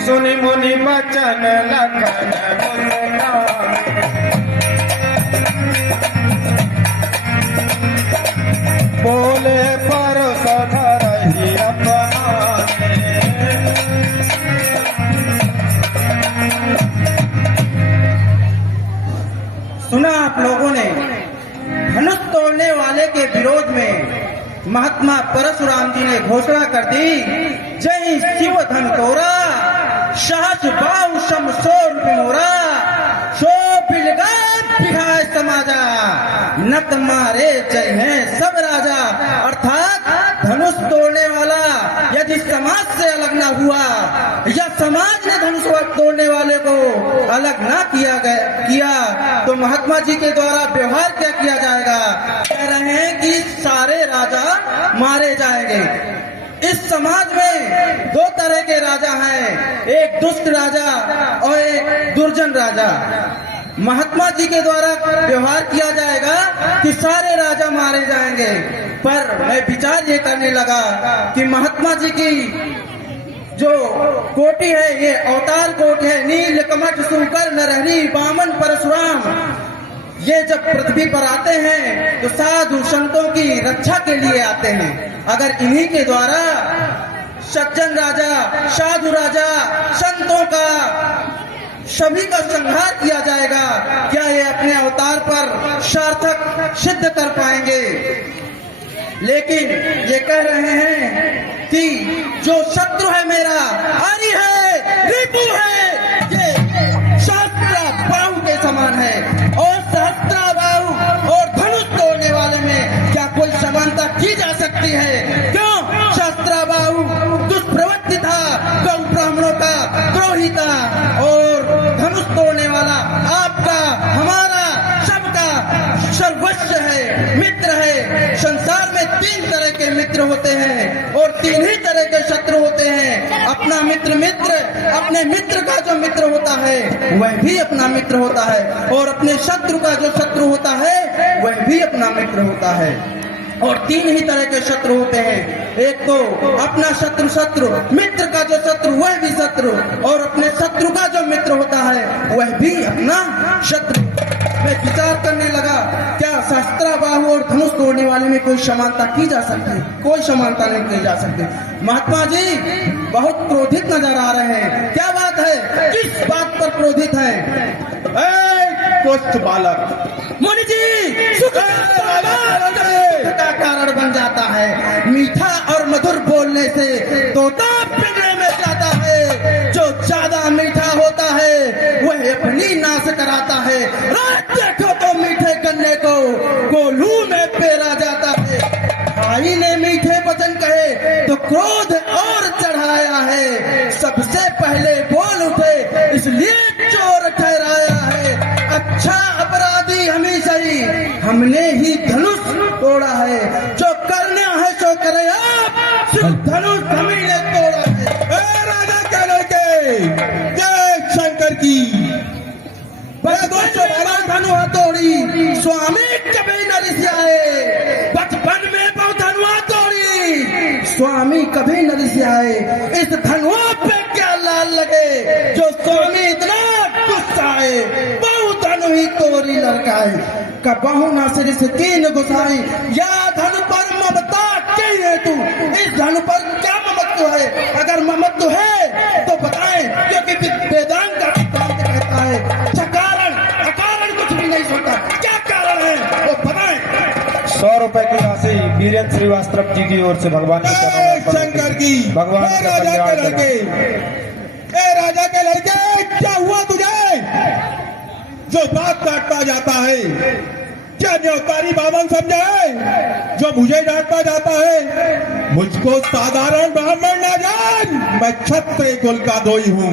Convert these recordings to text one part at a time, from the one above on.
सुनि मुनि बचन लखन मुस्कान। बोले परस धरहि अपनाने। सुना आप लोगों ने, धनुष तोड़ने वाले के विरोध में महात्मा परशुराम जी ने घोषणा कर दी, जय शिव धन तोरा, सहज बाहु समसोर मोरा, सो बिलगात बिहाय समाजा, नत मारे जय है सब राजा। अर्थात धनुष तोड़ने वाला यदि समाज से अलग ना हुआ या समाज ने धनुष तोड़ने वाले को अलग ना किया तो महात्मा जी के द्वारा व्यवहार क्या किया जाएगा? कह रहे हैं कि सारे राजा मारे जाएंगे। इस समाज में दो तरह के राजा हैं, एक दुष्ट राजा और एक दुर्जन राजा। महात्मा जी के द्वारा व्यवहार किया जाएगा कि सारे राजा मारे जाएंगे। पर मैं विचार ये करने लगा कि महात्मा जी की जो कोटि है ये अवतार कोटि है, नील कमठ सुकर नरहरि वामन परशुराम। ये जब पृथ्वी पर आते हैं तो साधु संतों की रक्षा के लिए आते हैं। अगर इन्हीं के द्वारा सज्जन राजा, साधु राजा, संतों का सभी का संहार किया जाएगा, क्या ये अपने अवतार पर सार्थक सिद्ध कर पाएंगे? लेकिन ये कह रहे हैं कि जो शत्रु है मेरा हरि है, रिपु है, ये सहस्त्र बाहु के समान है। और सहस्त्र बाहु और धनुष तोड़ने वाले में क्या कोई समानता की जा सकती है? क्यों? सहस्त्र बाहु दुष्प्रवृत्ति था, गौ ब्राह्मणों का द्रोही था, और धनुष तोड़ने वाला आपका, हमारा, सबका सर्वस्व है, मित्र है। संसार में तीन तरह के मित्र होते हैं और तीन ही तरह के शत्रु होते हैं। अपना मित्र मित्र, अपने मित्र का जो मित्र होता है वह भी अपना मित्र होता है, और अपने शत्रु का जो शत्रु होता है वह भी अपना मित्र होता है। और तीन ही तरह के शत्रु होते हैं, एक तो अपना शत्रु, मित्र का जो शत्रु वह भी शत्रु, और अपने शत्रु का जो मित्र होता है वह भी अपना शत्रु। मैं विचार करने लगा, क्या सहस्त्र बाहु और धनुष तोड़ने वाले में कोई समानता की जा सकती है? कोई समानता नहीं की जा सकती। महात्मा जी बहुत क्रोधित नजर आ रहे हैं। क्या बात है? किस बात पर क्रोधित है? पुष्ट बालक मुनि जी, सुख का कारण बन जाता है। मीठा और मधुर बोलने से तोता पिंजरे में जाता है। जो ज्यादा मीठा होता है वह अपनी नाश कराता है। रात देखो तो मीठे गन्ने को गोलू में पेरा जाता है। भाई ने मीठे वचन कहे तो क्रोध और चढ़ाया है। सबसे पहले बोल उठे इसलिए चोर ठहराया है। अच्छा अपराधी हमेशा ही, हमने ही धनुष तोड़ा है। जो करना है सो करे आप, सिर्फ धनुष हम ही ने तोड़ा है। राजा क्या लड़के, जय शंकर की। धनु तोड़ी स्वामी कभी न रिसाए। बचपन में बहुत धनुआ तोड़ी स्वामी कभी न रिसाए। इस धनुआ पे क्या लाल लगे जो स्वामी इतना गुस्साए। बहुत धनु ही तोड़ी लड़काए, कबहू ना सिर से तीन गुसाई। या धनु पर ममता की है तू, इस धनु पर क्या ममत्व है? अगर ममत्व है तो बताएं, क्योंकि वेदांत का सिद्धांत कहता है सकारण अकारण कुछ भी नहीं होता। क्या कारण है वो बताएं। 100 रुपए की राशि वीरेंद्र श्रीवास्तव जी की ओर से भगवान शंकर की। भगवान का राजा के लड़के, राजा के लड़के, क्या हुआ तुझे जो बात काटता जाता है? क्या न्यौतारी बावन समझा है जो मुझे डांटता जाता है? मुझको साधारण ब्राह्मण ना जान, मैं क्षत्रिय कुल का धोई हूँ।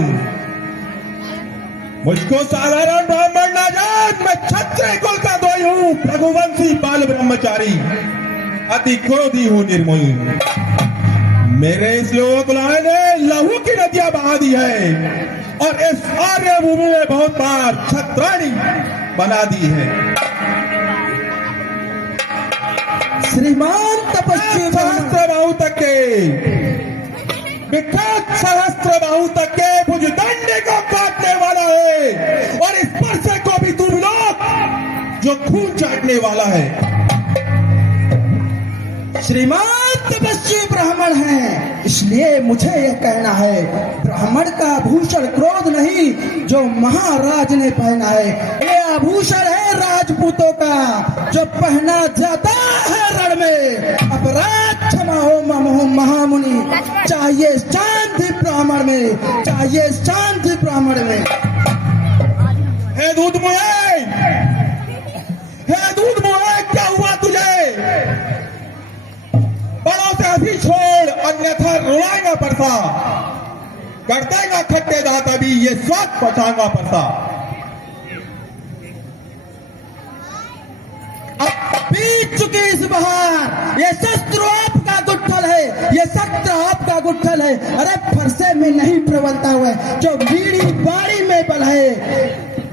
मुझको साधारण ब्राह्मण ना जान, मैं क्षत्रिय कुल का धोई हूँ। रघुवंशी बाल ब्रह्मचारी, अति क्रोधी हूँ, निर्मोही। मेरे इस लोकलाय ने लहू की नदियां बहा दी है और इस आर्य भूमि में बहुत बार छत्राणी बना दी है। श्रीमान तपस्वी सहस्त्र बाहु तक के विख्यात सहस्त्र बाहु तक के भुजदंड को काटने वाला है और इस परसे को भी तुम लोग जो खून चाटने वाला है। श्रीमान तपस्वी ब्राह्मण हैं, इसलिए मुझे यह कहना है, ब्राह्मण का आभूषण क्रोध नहीं जो महाराज ने पहना है, ये आभूषण है राजपूतों का जो पहना जाता है रण में। अपराध क्षमा हो महामुनि, चाहिए शांति ब्राह्मण में, चाहिए शांति ब्राह्मण में। हे दूध मुहे, हे दूध मुहे, क्या हुआ तुझे? बड़ों से अभी छोड़, अन्यथा रुलाएगा परसा, कर देगा खट्टे दांत अभी ये स्वाद पचाएगा परसा। अब बीत चुकी इस बहार, ये शस्त्र आपका गुट्ठल है, ये शस्त्र आपका गुट्ठल है। अरे फरसे में नहीं प्रबलता हुआ है, जो बीड़ी बाड़ी में बल है,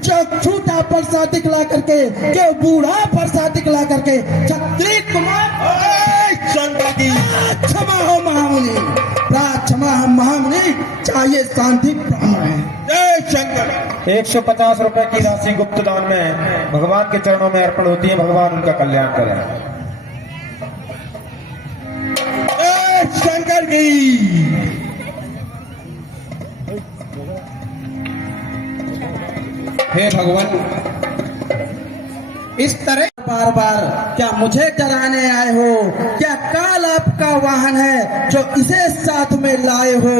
जो छोटा परसा दिखला करके, जो बूढ़ा परसा दिखला करके, छत्री कुमार शंकर की क्षमा हो महामुनि, क्षमा हो महामुनि, चाहिए शांति ब्राह्मण है। जय शंकर। 150 रुपए की राशि गुप्त दान में भगवान के चरणों में अर्पण होती है। भगवान उनका कल्याण करें। जय शंकर की। हे भगवान, इस तरह बार बार क्या मुझे डराने आए हो? क्या काल आपका वाहन है जो इसे साथ में लाए हो?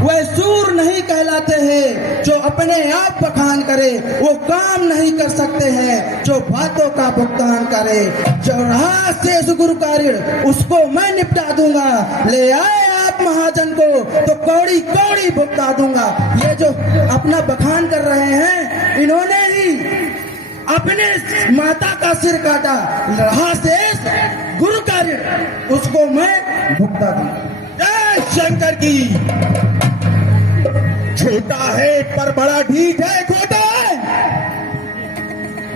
वह सूर नहीं कहलाते हैं जो अपने आप बखान करे, वो काम नहीं कर सकते हैं जो बातों का भुगतान करे। जो रहा शेष गुरु कार्य उसको मैं निपटा दूंगा, ले आए आप महाजन को तो कौड़ी कौड़ी भुगता दूंगा। ये जो अपना बखान कर रहे हैं, इन्होंने ही अपने माता का सिर काटा, रहा शेष गुरु कार्य उसको मैं भुगता दूंगा। जय शंकर की। छोटा है पर बड़ा ठीक है, खोटा है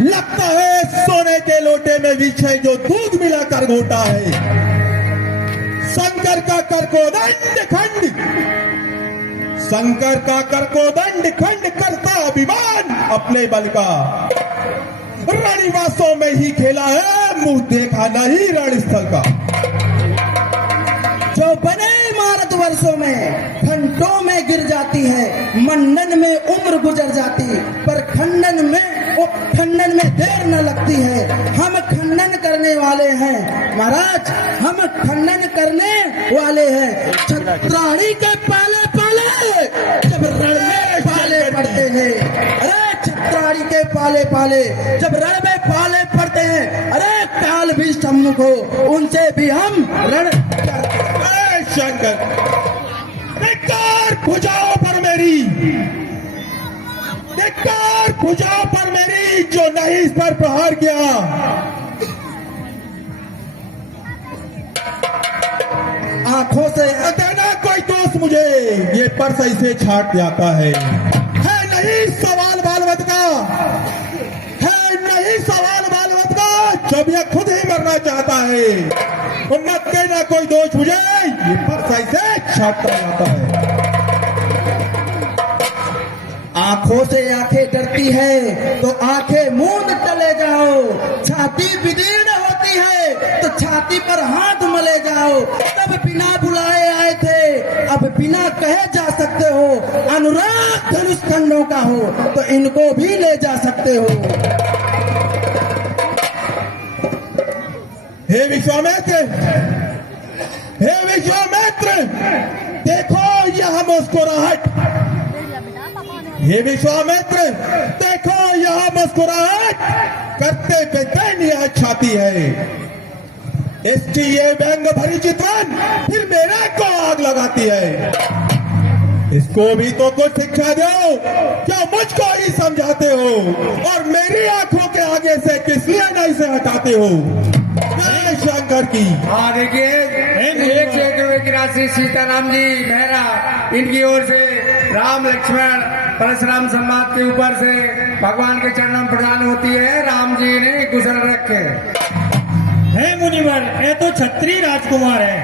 लगता है सोने के लोटे में विष है जो दूध मिलाकर घोटा है। शंकर का करकोदंड खंड, शंकर का करकोदंड खंड करता अभिमान अपने बल का। रणिवासों में ही खेला है, मुंह देखा नहीं रणस्थल का। जो बने इमारत वर्षों में, घंटों में गिर जाती है, मंडन में उम्र गुजर जाती, पर खंडन में देर न लगती है। हम खंडन करने वाले हैं महाराज, हम खंडन करने वाले हैं। छत्राणी के पाले पाले जब रण में पाले पड़ते हैं, अरे छत्राणी के पाले पाले जब रण में पाले पड़ते हैं, अरे काल भी सम्मुख हो, उनसे भी हम रण शंकर। धिक्कार भुजाओं पर मेरी, धिक्कार भुजाओं पर मेरी जो नहीं इस पर प्रहार किया। आंखों से देना कोई दोस्त मुझे, ये पर्स ऐसे छाट जाता है नहीं सवाल बालवत का, है नहीं सवाल बालवत का। जब यह खुद ही मरना चाहता है तो मत देना कोई दोष मुझे, ये पर्स ऐसे छाटता जाता है। आंखों से आंखें डरती है तो आंखें मूंद चले जाओ, छाती विदीर्ण होती है तो छाती पर हाथ मले जाओ। तब बिना बुलाए आए थे, अब बिना कहे जा सकते हो। अनुराग धनुष खंडों का हो तो इनको भी ले जा सकते हो। हे विश्वामित्र, हे विश्वामित्र, देखो यह मुस्कुराहट। हे विश्वामित्र, देखो यह मुस्कुराहट करते पे यह छाती है। इसकी ये व्यंग भरी चित्रण फिर मेरे को आग लगाती है। इसको भी तो कुछ शिक्षा दो, क्या मुझको ही समझाते हो और मेरी आंखों के आगे से किस लिए नहीं से हटाते हो। जय शंकर की। हाँ देखिए, 101 रुपए की राशि सीताराम जी मेहरा, इनकी ओर से राम लक्ष्मण परशुराम संवाद के ऊपर से भगवान के चरणों में प्रदान होती है। राम जी ने कुशल रखे। हे मुनिवर, ये तो छत्री राजकुमार है,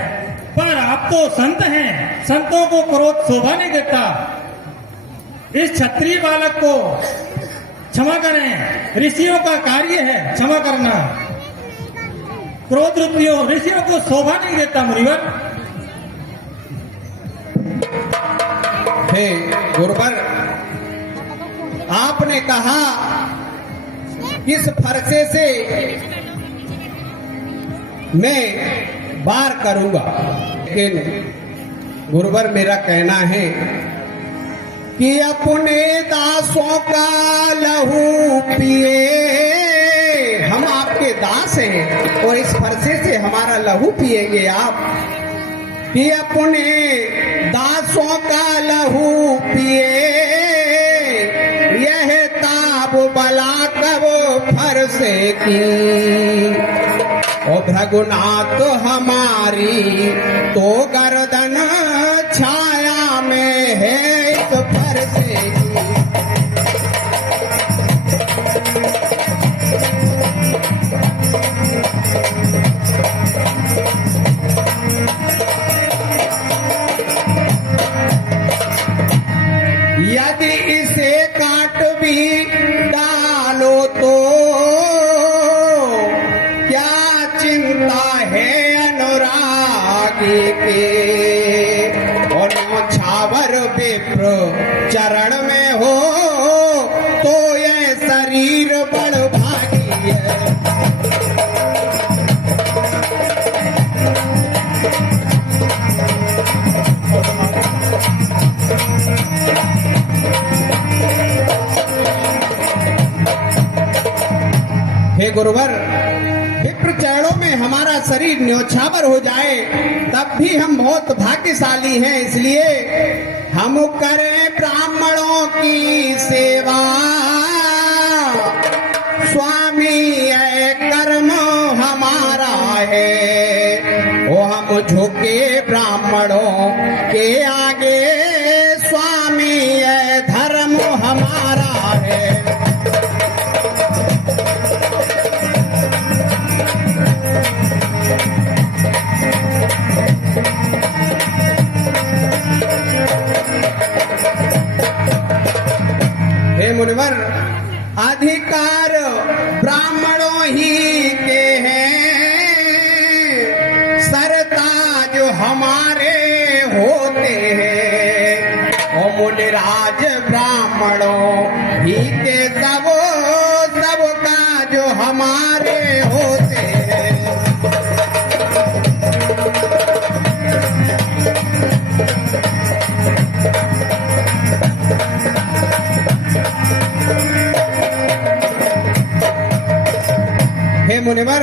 पर आप तो संत हैं, संतों को क्रोध शोभा नहीं देता। इस क्षत्रिय बालक को क्षमा करें, ऋषियों का कार्य है क्षमा करना। क्रोध ऋषियों को शोभा नहीं देता मुनिवर। हे गुरुवर, आपने कहा इस फरसे से मैं वार करूंगा, लेकिन गुरुवर मेरा कहना है कि अपने दासों का लहू पिए। हम आपके दास हैं और इस फरसे से हमारा लहू पिएंगे आप, कि अपने दासों का लहू पिए। यह ताब बला कब फरसे की, ओ भृगुनाथ हमारी तो गर्दन छाया में है इस फरसे की। यदि इसे काट भी डालो तो क्या चिंता है अनुरागी के। और छावर विप्र चरण में हो तो यह शरीर बड़ भागी है। हे गुरुवर, विप्र चरणों में हमारा शरीर न्योछावर हो जाए तब भी हम बहुत भाग्यशाली हैं, इसलिए हम करें ब्राह्मणों की सेवा। स्वामी यह कर्म हमारा है, वो हम झुके ब्राह्मणों के आगे। स्वामी यह धर्म हमारा है। हे मुनिवर, अधिकार ब्राह्मणों ही के हैं, सरताज हमारे होते हैं। और मुनिराज ब्राह्मणों ही के सब का जो हमारे होते हैं। हे मुनिवर,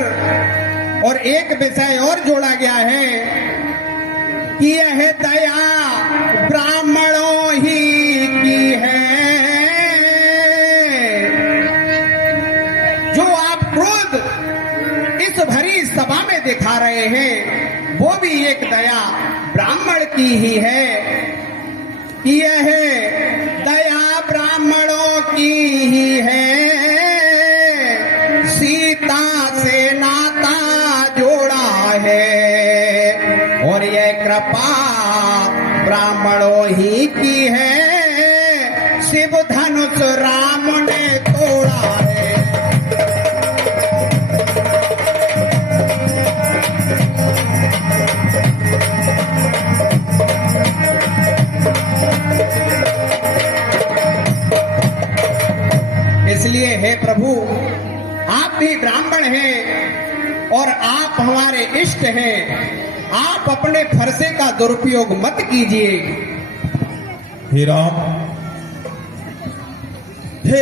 और एक विषय और जोड़ा गया है कि यह दया ब्राह्मणों ही की है। जो आप क्रोध इस भरी सभा में दिखा रहे हैं वो भी एक दया ब्राह्मण की ही है। कि यह दया ब्राह्मणों की ही है। सीता से नाता जोड़ा है और यह कृपा ब्राह्मणों ही की है। शिव धनुष राम ने तोड़ा है। इसलिए हे प्रभु, आप भी ब्राह्मण हैं और आप हमारे इष्ट हैं। आप अपने फरसे का दुरुपयोग मत कीजिए। हे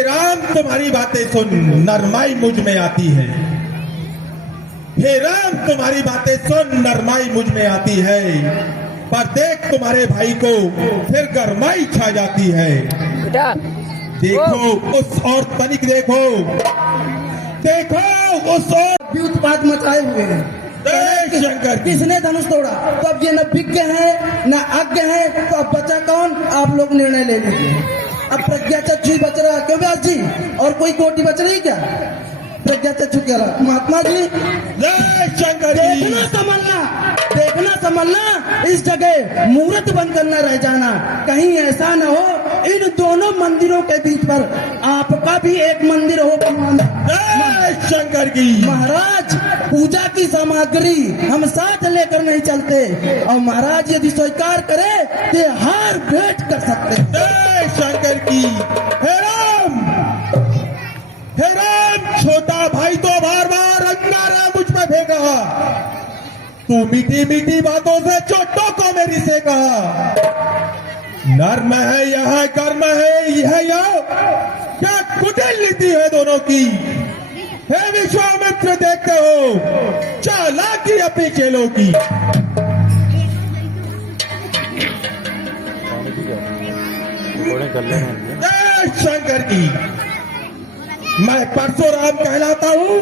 राम, तुम्हारी बातें सुन नरमाई मुझ में आती है। हे राम, तुम्हारी बातें सुन नरमाई मुझ में आती है। पर देख तुम्हारे भाई को फिर गरमाई छा जाती है। देखो उस और तनिक देखो उस और उत्पाद मचाए हुए हैं। शंकर किसने धनुष तोड़ा? तो अब ये न विज्ञ है न अज्ञ है, तो अब बचा कौन? आप लोग निर्णय ले लीजिए। अब प्रज्ञा चक्षु बच रहा, क्यों व्यास जी? और कोई कोटि बच रही क्या? प्रज्ञा चक्षु क्या रहा? महात्मा जी जय शंकर जी। देखना संभलना इस जगह मूर्त बनकर न रह जाना। कहीं ऐसा न हो इन दोनों मंदिरों के बीच पर आपका भी एक मंदिर हो। जय शंकर की। महाराज पूजा की सामग्री हम साथ लेकर नहीं चलते, और महाराज यदि स्वीकार करे तो हार भेंट कर सकते हैं। जय शंकर की। हे राम, हे राम, छोटा भाई तो बार बार अंगारा मुझ पे फेंका, तू मीठी मीठी बातों से चोटों को मेरी से कहा। नर्म है यह कर्म है यह यह, क्या कुटिल नीति है दोनों की। हे विश्वामित्र देखते हो चालाकी अपनी चेलों की। जय शंकर की। मैं परशुराम कहलाता हूँ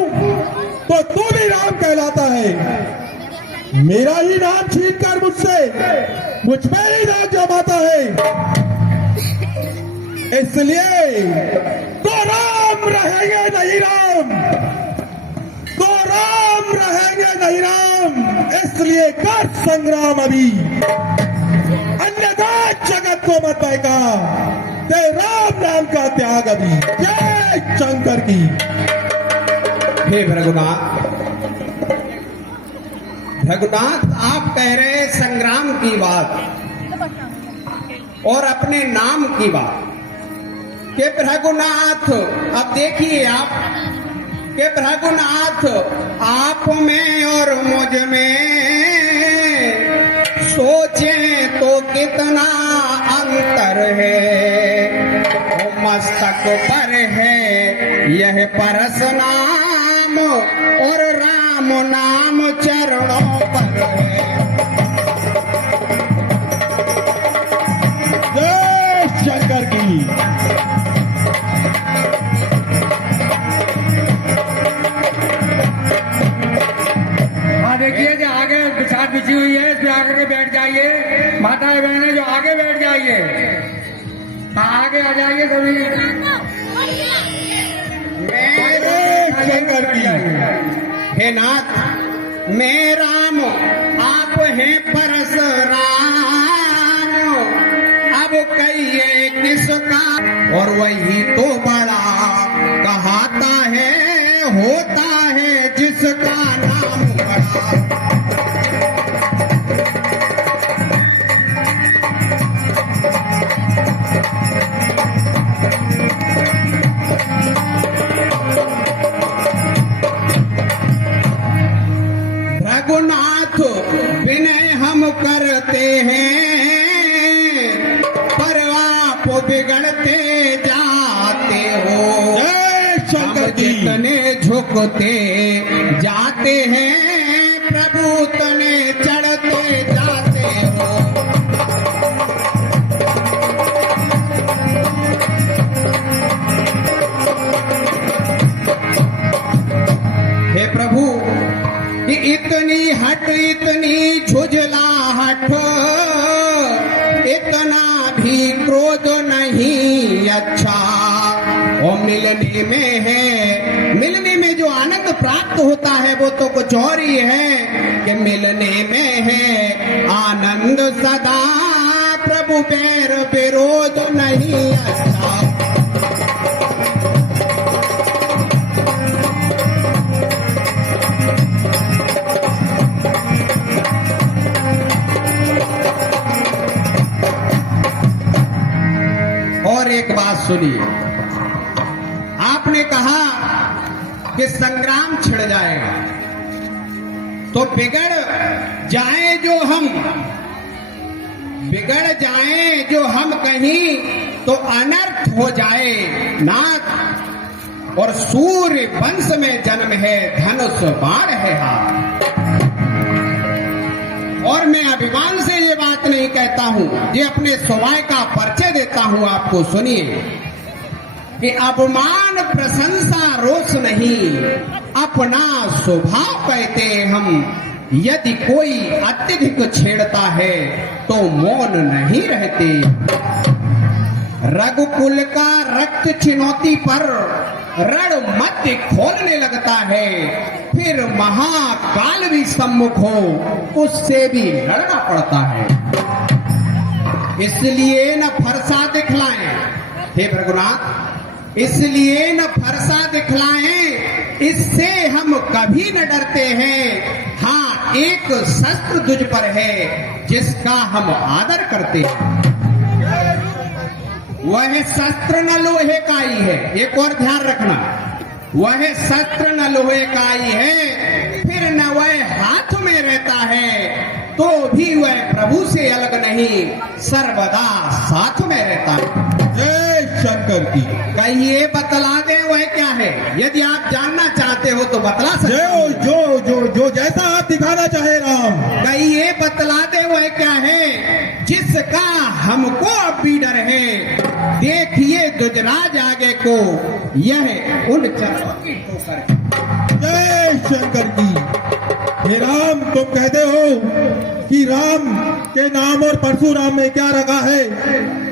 तो तू भी राम कहलाता है। मेरा ही नाम छीन कर मुझसे मुझ पे ही नाम जमाता है, इसलिए तो राम रहेंगे नहीं राम, तो राम रहेंगे नहीं राम, इसलिए कर संग्राम अभी, अन्यथा जगत को मत पाएगा ते राम नाम का त्याग अभी। जय शंकर की। हे भृगुनाथ, भृगुनाथ आप कह रहे संग्राम की बात और अपने नाम की बात के भृगुनाथ। अब देखिए आप के भृगुनाथ, आप में और मुझ में सोचें तो कितना अंतर है। वो मस्तक पर है यह परस नाम और राम नाम चरणों पर है। जय शंकर की। हाँ देखिए जो आगे बिछाट बिछी हुई है, इस पे आकर के बैठ जाइए। माता बहनें जो आगे बैठ जाइए, हाँ आगे आ जाइए सभी। शंकर की। हे नाथ, मैं राम आप हैं परशुराम, अब कहिए किसका, और वही तो बड़ा कहाता है, होता है जिसका नाम बड़ा। रघुनाथ विनय हम करते हैं, पर आप बिगड़ते जाते हो। जय शंकर हम की। जितने झुकते जाते हैं, प्रभु तने चढ़ते जाते हो। हे प्रभु, कि इतनी हट इतनी झुझलाहट, इतना भी क्रोध नहीं अच्छा। और मिलने में है, मिलने में जो आनंद प्राप्त होता है वो तो कुछ और ही है कि मिलने में है आनंद सदा, प्रभु पैर विरोध नहीं अच्छा। और एक बात सुनिए, आपने कहा कि संग्राम छिड़ जाएगा तो बिगड़ जाए जो हम कहीं तो अनर्थ हो जाए नाथ। और सूर्य वंश में जन्म है, धनुष बाण है हाथ। और मैं अभिमान से ये बात नहीं कहता हूं, ये अपने स्वभाव का परिचय देता हूं आपको। सुनिए कि अपमान प्रशंसा रोष नहीं, अपना स्वभाव कहते हम। यदि कोई अत्यधिक छेड़ता है तो मौन नहीं रहते। रघुकुल का रक्त चिनौती पर रण मध्य खोलने लगता है, फिर महाकाल भी सम्मुख हो उससे भी लड़ना पड़ता है। इसलिए न फरसा दिखलाएं, हे भृगुनाथ, इसलिए न फरसा दिखलाएं, इससे हम कभी न डरते हैं। हाँ, एक शस्त्र तुझ पर है जिसका हम आदर करते हैं। वह शस्त्र न लोहे का ही है, एक और ध्यान रखना, वह शस्त्र न लोहे का ही है, फिर न वह हाथ में रहता है तो भी वह प्रभु से अलग नहीं, सर्वदा साथ में रहता है। जय शंकर की। कहिए, बतला दे वह क्या है। यदि आप जानना चाहते हो तो बतला सकते हो। जो जो जो जैसा आप दिखाना चाहे राम। कहिए, बतला दे वह क्या है जिसका हमको अब भी डर है। देखिए दुजराज आगे को, यह उन चरणों की ठोकर। जय शंकर की। हे राम, तुम कहते हो कि राम के नाम और परशुराम में क्या रखा है,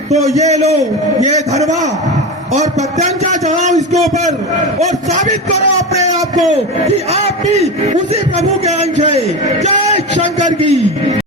तो ये लो, ये धर्मा और प्रत्यंचा चढ़ाओ इसके ऊपर और साबित करो अपने आप को कि आप भी उसी प्रभु के अंश है। जय शंकर की।